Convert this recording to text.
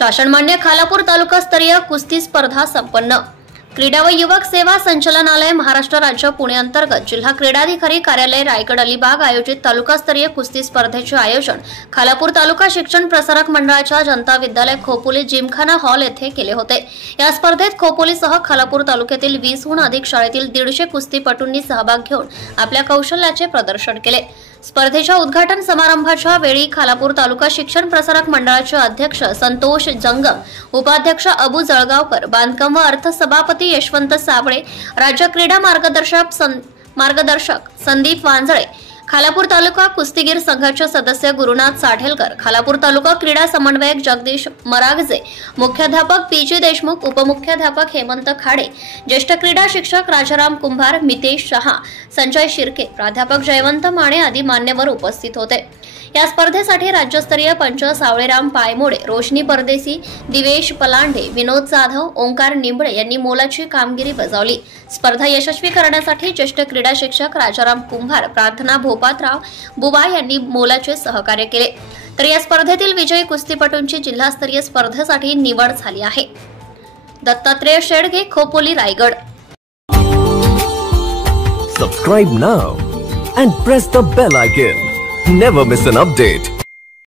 शासनमान्य खालापूर तालुकास्तरीय कुस्ती स्पर्धा संपन्न। क्रीडा व युवक सेवा संचालनालय महाराष्ट्र राज्य पुणे अंतर्गत जिल्हा क्रीडाधिकारी कार्यालय रायगड अलिबाग आयोजित तालुकास्तरीय कुस्ती स्पर्धेचे आयोजन खालापूर तालुका शिक्षण प्रसारक मंडळाच्या जनता विद्यालय खोपोली जिमखाना हॉल येथे केले होते। या स्पर्धेत खोपोलीसह खालापूर तालुक्यातील 20हून अधिक शाळेतील 150 कुस्तीपटूंनी सहभाग घेऊन आपल्या कौशल्याचे प्रदर्शन केले। स्पर्धेच्या उद्घाटन समारंभाच्या वेळी खालापूर तालुका शिक्षण प्रसारक मंडळाचे अध्यक्ष संतोष जंगम, उपाध्यक्ष अबू जळगावकर, बांधकाम व अर्थ सभापती यशवंत साबळे, राज्य क्रीडा मार्गदर्शक संदीप वांजळे, खालापूर तालुका कुस्तीगीर संघाचे सदस्य गुरुनाथ साठेलकर, खालापूर तालुका क्रीडा समन्वयक जगदीश मरागजे, मुख्याध्यापक पीजी देशमुख, उपमुख्याध्यापक हेमंत खाडे, ज्येष्ठ क्रीडा शिक्षक राजाराम कुंभार, मितेश शहा, संजय शिर्के, प्राध्यापक जयवंत माने आदी मान्यवर उपस्थित होते। या स्पर्धेसाठी राज्यस्तरीय पंच सावळेराम पायमोडे, रोशनी परदेसी, दिवेश पलांडे, विनोद जाधव, ओंकार निंबळे यांनी मोलाची कामगिरी बजावली। स्पर्धा यशस्वी करण्यासाठी ज्येष्ठ क्रीडा शिक्षक राजाराम कुंभार, प्रार्थना भोपातराव बुबा यांनी मोलाचे सहकार्य केले। तर या स्पर्धेतील विजयी कुस्तीपटूंची जिल्हास्तरीय स्पर्धेसाठी निवड झाली आहे। Dattatreya Shedge, Khopoli, Raigad. Subscribe now and press the bell icon. Never miss an update.